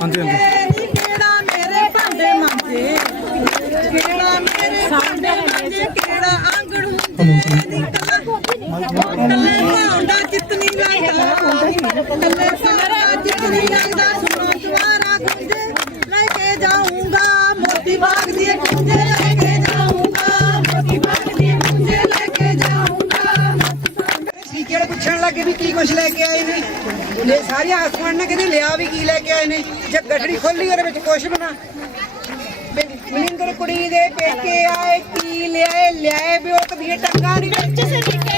ਹਾਂਜੀ ਹਾਂਜੀ ਕਿਹੜਾ ਮੇਰੇ ਭਾਂਡੇ ਮਾਂਜੇ ਕਿਹੜਾ ਮੇਰੇ ਭਾਂਡੇ ਮਾਂਜੇ ਕਿਹੜਾ ਆਂਗਣ ਹੁੰਦੇ ਕੱਲੇ ਭਾਂਡਾ ਜਿਤਨੀ ਲੱਗਦਾ ਕੱਲੇ ਭਾਂਡਾ ਜਿਤਨੀ ਲੱਗਦਾ? ਕੁਛ ਲੈ ਕੇ ਆਏ ਨੇ। ਇਹ ਸਾਰੇ ਆਸਮਾਨ ਨੇ ਕਿਤੇ ਲਿਆ ਵੀ ਕੀ ਲੈ ਕੇ ਆਏ ਨੇ। ਜੇ ਗੱਠੜੀ ਖੋਲੀ, ਉਹਦੇ ਵਿੱਚ ਕੁਝ ਬਣਾ ਮਨਿੰਦਰ ਕੁੜੀ ਦੇ ਪੇਕੇ ਆਏ, ਕੀ ਲਿਆਏ ਲਿਆਏ ਵੀ ਉਹ ਕਦੀ ਟੰਗਾ ਨਹੀਂ ਵਿੱਚ ਸੇ ਨਿਕਲੇ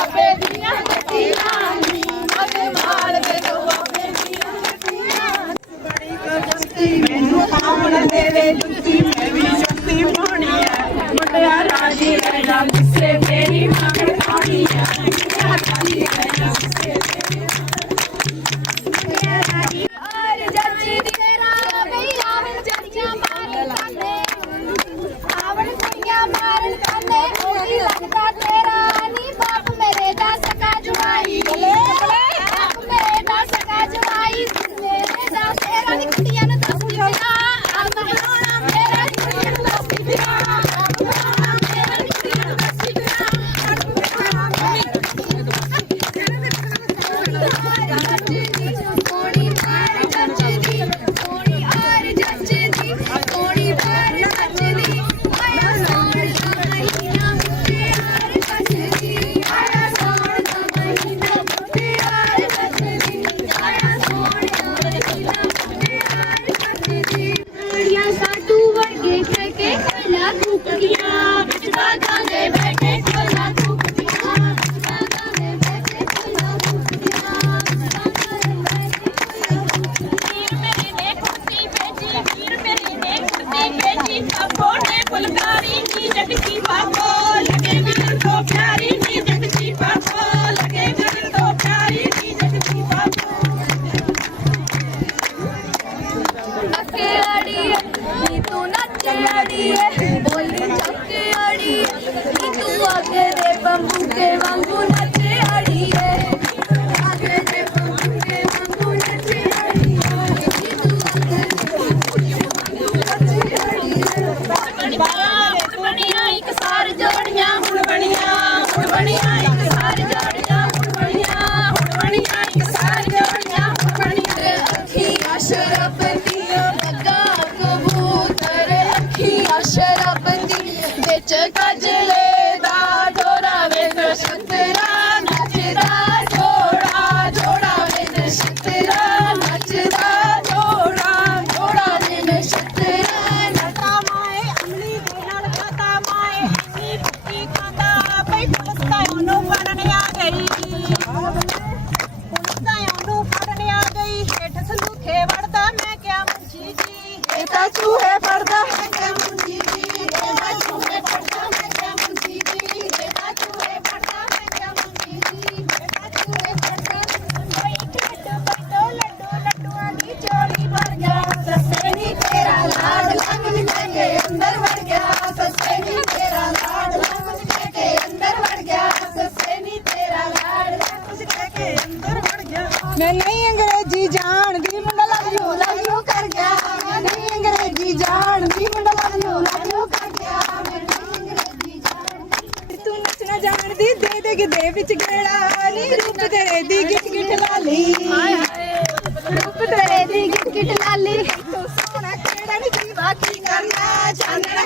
একটা কি পাবো ਅੰਗਰੇਜ਼ੀ ਜਾਣਦੀ ਮੁੰਡਾ ਲਾਜੂ ਲਾਜੂ ਕਰ ਗਿਆ ਮੈਨੂੰ ਅੰਗਰੇਜ਼ੀ ਜਾਣਦੀ ਮੁੰਡਾ ਲਾਜੂ ਲਾਜੂ ਕਰ ਗਿਆ ਮੈਨੂੰ ਅੰਗਰੇਜ਼ੀ ਜਾਣਦੀ। ਤੂੰ ਨੱਚਣਾ ਜਾਣਦੀ ਦੇ ਦੇ ਗਿੱਧੇ ਵਿੱਚ ਗੇੜਾ ਨੀ ਰੂਪ ਤੇਰੇ ਦੀ ਗਿੱਟ ਗਿੱਟ ਲਾਲੀ। ਹਾਏ ਹਾਏ ਰੂਪ ਤੇਰੇ ਦੀ ਗਿੱਟ ਗਿੱਟ ਲਾਲੀ। ਤੂੰ ਸੋਹਣਾ ਕਿਹੜਾ ਨੀ ਜੀਵਾ ਕੀ ਕਰਨਾ ਜਾਣਣਾ